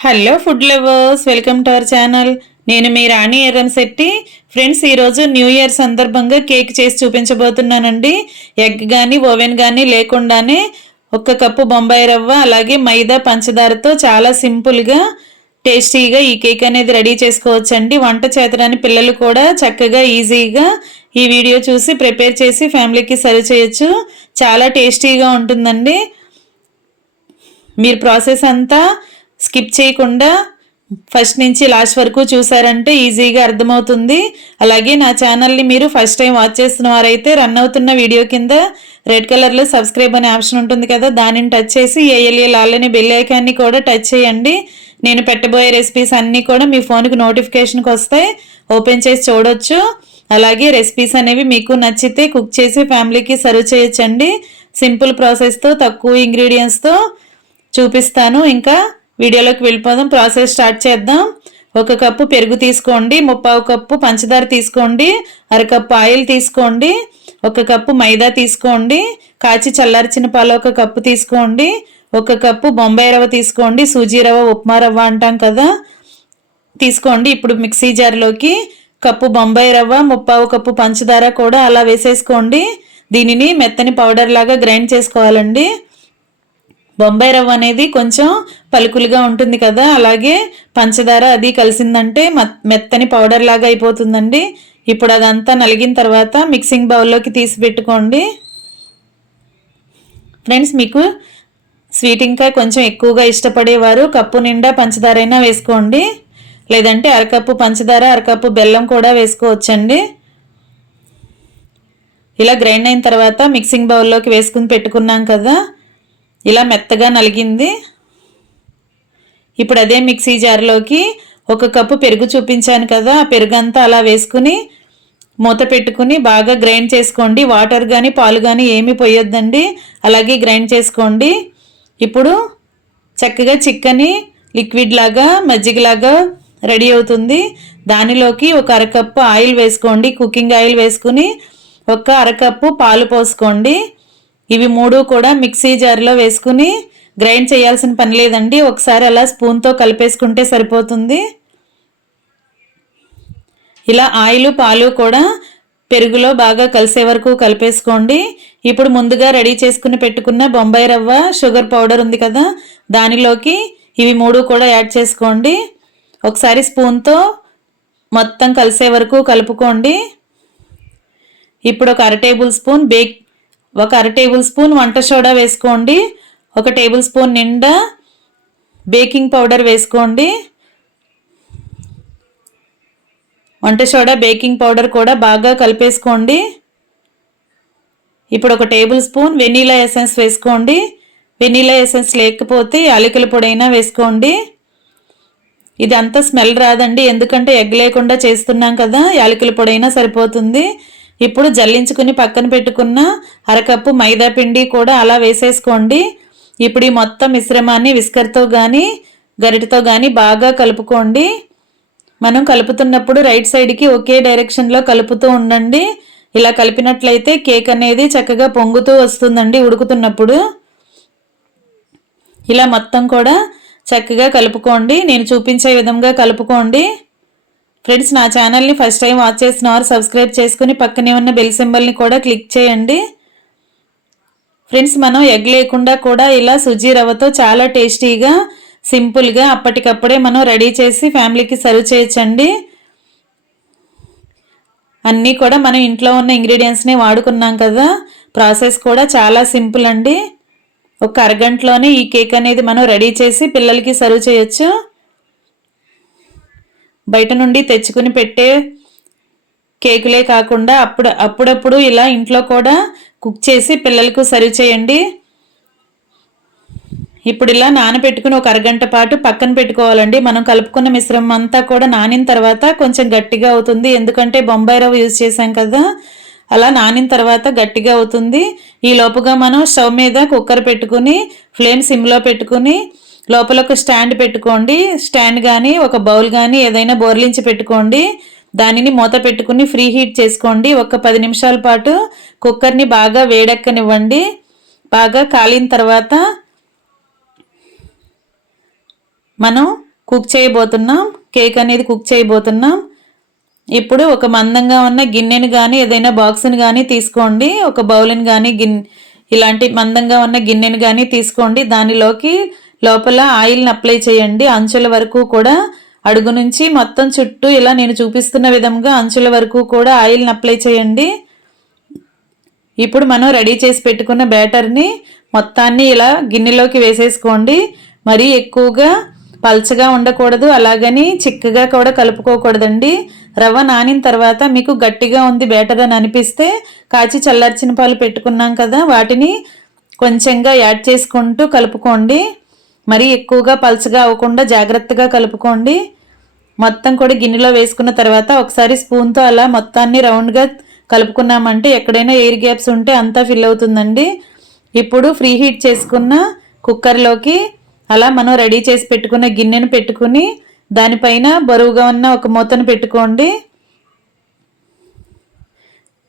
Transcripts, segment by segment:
Hello food lovers, welcome to our channel. నేను మీ రాణి Erramsetti. Friends, ఈరోజు new year సందర్భంగా cake చేసి చూపించబోతున్నానండి. ఎగ్ కానీ ఓవెన్ కానీ లేకుండానే 1 కప్పు బొంబాయి రవ్వ అలాగే మైదా పంచదారతో చాలా సింపుల్గా టేస్టీగా ఈ కేక్ అనేది రెడీ చేసుకోవచ్చండి. వంట చేతరాని పిల్లలు కూడా చక్కగా ఈజీగా ఈ వీడియో చూసి ప్రిపేర్ చేసి ఫ్యామిలీకి సర్వ్ చేయొచ్చు. చాలా టేస్టీగా ఉంటుందండి. మీరు ప్రాసెస్ అంతా స్కిప్ చేయకుండా ఫస్ట్ నుంచి లాస్ట్ వరకు చూసారంటే ఈజీగా అర్థమవుతుంది. అలాగే నా ఛానల్ని మీరు ఫస్ట్ టైం వాచ్ చేస్తున్న వారైతే రన్ అవుతున్న వీడియో కింద రెడ్ కలర్లో సబ్స్క్రైబ్ అనే ఆప్షన్ ఉంటుంది కదా, దానిని టచ్ చేసి ఏఎల్ఏ లాలని బెల్ ఐకాన్ని కూడా టచ్ చేయండి. నేను పెట్టబోయే రెసిపీస్ అన్నీ కూడా మీ ఫోన్కి నోటిఫికేషన్కి వస్తాయి, ఓపెన్ చేసి చూడొచ్చు. అలాగే రెసిపీస్ అనేవి మీకు నచ్చితే కుక్ చేసి ఫ్యామిలీకి సర్వ్ చేయొచ్చండి. సింపుల్ ప్రాసెస్తో తక్కువ ఇంగ్రీడియంట్స్తో చూపిస్తాను. ఇంకా వీడియోలోకి వెళ్ళిపోదాం, ప్రాసెస్ స్టార్ట్ చేద్దాం. 1 కప్పు పెరుగు తీసుకోండి, 1/2 కప్పు పంచదార తీసుకోండి, 1/2 కప్పు ఆయిల్ తీసుకోండి, 1 కప్పు మైదా తీసుకోండి, కాచి చల్లార్చిన పాలు 1 కప్పు తీసుకోండి, 1 కప్పు బొంబాయి రవ్వ తీసుకోండి, సూజీ రవ్వ ఉప్మా రవ్వ అంటాం కదా తీసుకోండి. ఇప్పుడు మిక్సీ జార్లోకి కప్పు బొంబాయి రవ్వ 1/2 కప్పు పంచదార కూడా అలా వేసేసుకోండి. దీనిని మెత్తని పౌడర్ లాగా గ్రైండ్ చేసుకోవాలండి. బొంబాయి రవ్వ అనేది కొంచెం పలుకులుగా ఉంటుంది కదా, అలాగే పంచదార అది కలిసిందంటే మెత్తని పౌడర్ లాగా అయిపోతుందండి. ఇప్పుడు అదంతా నలిగిన తర్వాత మిక్సింగ్ బౌల్లోకి తీసి పెట్టుకోండి. ఫ్రెండ్స్, మీకు స్వీట్ ఇంకా కొంచెం ఎక్కువగా ఇష్టపడేవారు కప్పు నిండా పంచదార అయినా వేసుకోండి, లేదంటే 1/2 కప్పు పంచదార 1/2 కప్పు బెల్లం కూడా వేసుకోవచ్చండి. ఇలా గ్రైండ్ అయిన తర్వాత మిక్సింగ్ బౌల్లోకి వేసుకుని పెట్టుకున్నాం కదా, ఇలా మెత్తగా నలిగింది. ఇప్పుడు అదే మిక్సీ జార్లోకి 1 కప్పు పెరుగు చూపించాను కదా, ఆ పెరుగంతా అలా వేసుకుని మూత పెట్టుకుని బాగా గ్రైండ్ చేసుకోండి. వాటర్ కానీ పాలు కానీ ఏమీ పోయొద్దండి, అలాగే గ్రైండ్ చేసుకోండి. ఇప్పుడు చక్కగా చిక్కని లిక్విడ్ లాగా మజ్జిగలాగా రెడీ అవుతుంది. దానిలోకి 1/2 కప్పు ఆయిల్ వేసుకోండి, కుకింగ్ ఆయిల్ వేసుకుని 1/2 కప్పు పాలు పోసుకోండి. ఇవి 3 కూడా మిక్సీ జార్లో వేసుకుని గ్రైండ్ చేయాల్సిన పని లేదండి, ఒకసారి అలా స్పూన్తో కలిపేసుకుంటే సరిపోతుంది. ఇలా ఆయిల్ పాలు కూడా పెరుగులో బాగా కలిసే వరకు కలిపేసుకోండి. ఇప్పుడు ముందుగా రెడీ చేసుకుని పెట్టుకున్న బొంబాయి రవ్వ షుగర్ పౌడర్ ఉంది కదా, దానిలోకి ఇవి 3 కూడా యాడ్ చేసుకోండి. ఒకసారి స్పూన్తో మొత్తం కలిసే వరకు కలుపుకోండి. ఇప్పుడు 1/2 టేబుల్ స్పూన్ 1/2 టేబుల్ స్పూన్ వంట సోడా వేసుకోండి. 1 టేబుల్ స్పూన్ నిండా బేకింగ్ పౌడర్ వేసుకోండి. వంట సోడా బేకింగ్ పౌడర్ కూడా బాగా కలిపేసుకోండి. ఇప్పుడు 1 టేబుల్ స్పూన్ వెనీలా ఎసెన్స్ వేసుకోండి. వెనీలా ఎసెన్స్ లేకపోతే యాలకుల పొడైనా వేసుకోండి. ఇది అంత స్మెల్ రాదండి, ఎందుకంటే ఎగ్ లేకుండా చేస్తున్నాం కదా, యాలకుల పొడైనా సరిపోతుంది. ఇప్పుడు జల్లించుకుని పక్కన పెట్టుకున్న 1/2 కప్పు మైదా పిండి కూడా అలా వేసేసుకోండి. ఇప్పుడు ఈ మొత్తం మిశ్రమాన్ని విస్కర్తో కానీ గరిటతో కానీ బాగా కలుపుకోండి. మనం కలుపుతున్నప్పుడు రైట్ సైడ్కి ఒకే డైరెక్షన్లో కలుపుతూ ఉండండి. ఇలా కలిపినట్లయితే కేక్ అనేది చక్కగా పొంగుతూ వస్తుందండి ఉడుకుతున్నప్పుడు. ఇలా మొత్తం కూడా చక్కగా కలుపుకోండి, నేను చూపించే విధంగా కలుపుకోండి. ఫ్రెండ్స్, నా ఛానల్ని ఫస్ట్ టైం వాచ్ చేసిన వారు సబ్స్క్రైబ్ చేసుకుని పక్కనే ఉన్న బెల్ సింబల్ని కూడా క్లిక్ చేయండి. ఫ్రెండ్స్, మనం ఎగ్ లేకుండా కూడా ఇలా సుజీ రవ్వతో చాలా టేస్టీగా సింపుల్గా అప్పటికప్పుడే మనం రెడీ చేసి ఫ్యామిలీకి సర్వ్ చేయొచ్చండి. అన్నీ కూడా మనం ఇంట్లో ఉన్న ఇంగ్రీడియంట్స్ని వాడుకున్నాం కదా, ప్రాసెస్ కూడా చాలా సింపుల్ అండి. 1 అరగంటలోనే ఈ కేక్ అనేది మనం రెడీ చేసి పిల్లలకి సర్వ్ చేయొచ్చు. బయట నుండి తెచ్చుకుని పెట్టే కేకులే కాకుండా అప్పుడప్పుడు ఇలా ఇంట్లో కూడా కుక్ చేసి పిల్లలకు సర్వ్ చేయండి. ఇప్పుడు ఇలా నానబెట్టుకుని 1 అరగంట పాటు పక్కన పెట్టుకోవాలండి. మనం కలుపుకున్న మిశ్రమం అంతా కూడా నానిన తర్వాత కొంచెం గట్టిగా అవుతుంది, ఎందుకంటే బొంబాయి రవ్వ యూజ్ చేసాం కదా, అలా నానిన తర్వాత గట్టిగా అవుతుంది. ఈ లోపుగా మనం స్టవ్ మీద కుక్కర్ పెట్టుకుని ఫ్లేమ్ సిమ్లో పెట్టుకుని లోపల ఒక స్టాండ్ పెట్టుకోండి. స్టాండ్ కానీ ఒక బౌల్ కానీ ఏదైనా బోర్లించి పెట్టుకోండి. దానిని మూత పెట్టుకుని ఫ్రీ హీట్ చేసుకోండి. 10 నిమిషాల పాటు కుక్కర్ని బాగా వేడెక్కనివ్వండి. బాగా కాలిన తర్వాత మనం కుక్ చేయబోతున్నాం. కేక్ అనేది కుక్ చేయబోతున్నాం. ఇప్పుడు ఒక మందంగా ఉన్న గిన్నెని కానీ ఏదైనా బాక్స్ని కానీ తీసుకోండి. ఒక బౌల్ని కానీ ఇలాంటి మందంగా ఉన్న గిన్నెని కానీ తీసుకోండి. దానిలోకి లోపల ఆయిల్ని అప్లై చేయండి. అంచుల వరకు కూడా, అడుగు నుంచి మొత్తం చుట్టూ ఇలా నేను చూపిస్తున్న విధంగా అంచుల వరకు కూడా ఆయిల్ని అప్లై చేయండి. ఇప్పుడు మనం రెడీ చేసి పెట్టుకున్న బ్యాటర్ని మొత్తాన్ని ఇలా గిన్నెలోకి వేసేసుకోండి. మరీ ఎక్కువగా పల్చగా ఉండకూడదు, అలాగని చిక్కగా కూడా కలుపుకోకూడదండి. రవ్వ నానిన తర్వాత మీకు గట్టిగా ఉంది బ్యాటర్ అని అనిపిస్తే కాచి చల్లార్చిన పాలు పెట్టుకున్నాం కదా, వాటిని కొంచెంగా యాడ్ చేసుకుంటూ కలుపుకోండి. మరీ ఎక్కువగా పల్చగా అవ్వకుండా జాగ్రత్తగా కలుపుకోండి. మొత్తం కూడా గిన్నెలో వేసుకున్న తర్వాత ఒకసారి స్పూన్తో అలా మొత్తాన్ని రౌండ్గా కలుపుకున్నామంటే ఎక్కడైనా ఎయిర్ గ్యాప్స్ ఉంటే అంతా ఫిల్ అవుతుందండి. ఇప్పుడు ఫ్రీ హీట్ చేసుకున్న కుక్కర్లోకి అలా మనం రెడీ చేసి పెట్టుకున్న గిన్నెను పెట్టుకుని దానిపైన బరువుగా ఉన్న ఒక మూతను పెట్టుకోండి.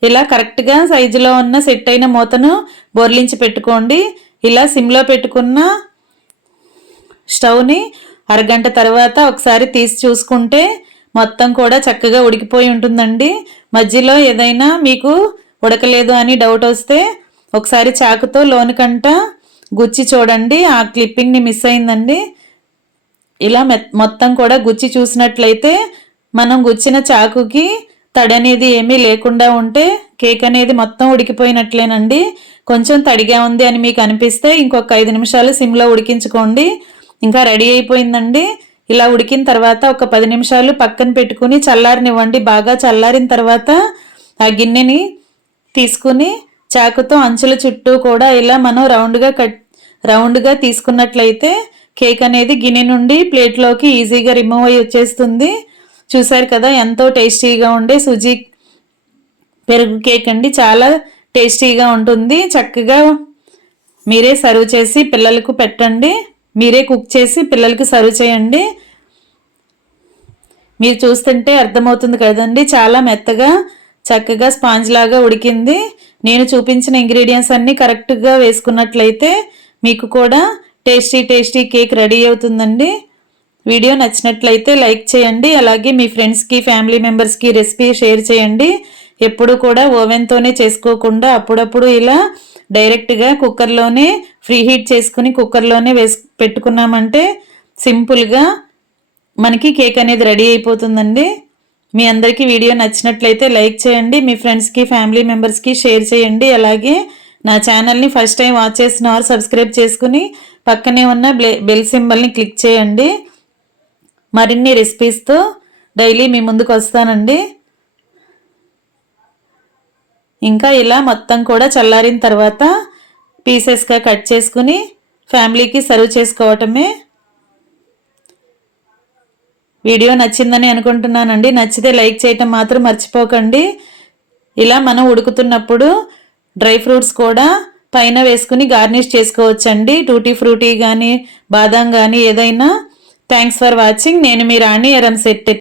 ఇలా కరెక్ట్గా సైజులో ఉన్న సెట్ అయిన మూతను బోర్లించి పెట్టుకోండి. ఇలా సిమ్లో పెట్టుకున్న స్టవ్ని అరగంట తర్వాత ఒకసారి తీసి చూసుకుంటే మొత్తం కూడా చక్కగా ఉడికిపోయి ఉంటుందండి. మధ్యలో ఏదైనా మీకు ఉడకలేదు అని డౌట్ వస్తే ఒకసారి చాకుతో లోనికంట గుచ్చి చూడండి. ఆ క్లిప్పింగ్ని మిస్ అయిందండి. ఇలా మొత్తం కూడా గుచ్చి చూసినట్లయితే మనం గుచ్చిన చాకుకి తడి అనేది ఏమీ లేకుండా ఉంటే కేక్ అనేది మొత్తం ఉడికిపోయినట్లేనండి. కొంచెం తడిగా ఉంది అని మీకు అనిపిస్తే ఇంకొక 5 నిమిషాలు సిమ్లో ఉడికించుకోండి. ఇంకా రెడీ అయిపోయిందండి. ఇలా ఉడికిన తర్వాత ఒక 10 నిమిషాలు పక్కన పెట్టుకుని చల్లారనివ్వండి. బాగా చల్లారిన తర్వాత ఆ గిన్నెని తీసుకుని చాకుతో అంచుల చుట్టూ కూడా ఇలా మనం రౌండ్గా తీసుకున్నట్లయితే కేక్ అనేది గిన్నె నుండి ప్లేట్లోకి ఈజీగా రిమూవ్ అయ్యి వచ్చేస్తుంది. చూసారు కదా, ఎంతో టేస్టీగా ఉండే సుజీ పెరుగు కేక్ అండి. చాలా టేస్టీగా ఉంటుంది. చక్కగా మీరే సర్వ్ చేసి పిల్లలకు పెట్టండి. మీరే కుక్ చేసి పిల్లలకి సర్వ్ చేయండి. మీరు చూస్తుంటే అర్థమవుతుంది కదండి, చాలా మెత్తగా చక్కగా స్పాంజ్ లాగా ఉడికింది. నేను చూపించిన ఇంగ్రీడియంట్స్ అన్నీ కరెక్ట్గా వేసుకున్నట్లయితే మీకు కూడా టేస్టీ కేక్ రెడీ అవుతుందండి. వీడియో నచ్చినట్లయితే లైక్ చేయండి. అలాగే మీ ఫ్రెండ్స్కి, ఫ్యామిలీ మెంబర్స్కి రెసిపీ షేర్ చేయండి. ఎప్పుడు కూడా ఓవెన్తోనే చేసుకోకుండా అప్పుడప్పుడు ఇలా డైరెక్ట్గా కుక్కర్లోనే ఫ్రీ హీట్ చేసుకుని కుక్కర్లోనే పెట్టుకున్నామంటే సింపుల్గా మనకి కేక్ అనేది రెడీ అయిపోతుందండి. మీ అందరికీ వీడియో నచ్చినట్లయితే లైక్ చేయండి. మీ ఫ్రెండ్స్కి, ఫ్యామిలీ మెంబర్స్కి షేర్ చేయండి. అలాగే నా ఛానల్ని ఫస్ట్ టైం వాచ్ చేసిన వారు సబ్స్క్రైబ్ చేసుకుని పక్కనే ఉన్న బెల్ సింబల్ని క్లిక్ చేయండి. మరిన్ని రెసిపీస్తో డైలీ మీ ముందుకు వస్తానండి. ఇంకా ఇలా మొత్తం కూడా చల్లారిన తర్వాత పీసెస్గా కట్ చేసుకుని ఫ్యామిలీకి సర్వ్ చేసుకోవటమే. వీడియో నచ్చిందని అనుకుంటున్నానండి. నచ్చితే లైక్ చేయటం మాత్రం మర్చిపోకండి. ఇలా మనం ఉడుకుతున్నప్పుడు డ్రై ఫ్రూట్స్ కూడా పైన వేసుకుని గార్నిష్ చేసుకోవచ్చండి. టూటీ ఫ్రూటీ కానీ, బాదాం కానీ ఏదైనా. Thanks for watching. నేను మీ రాణి ఎరంశెట్టి.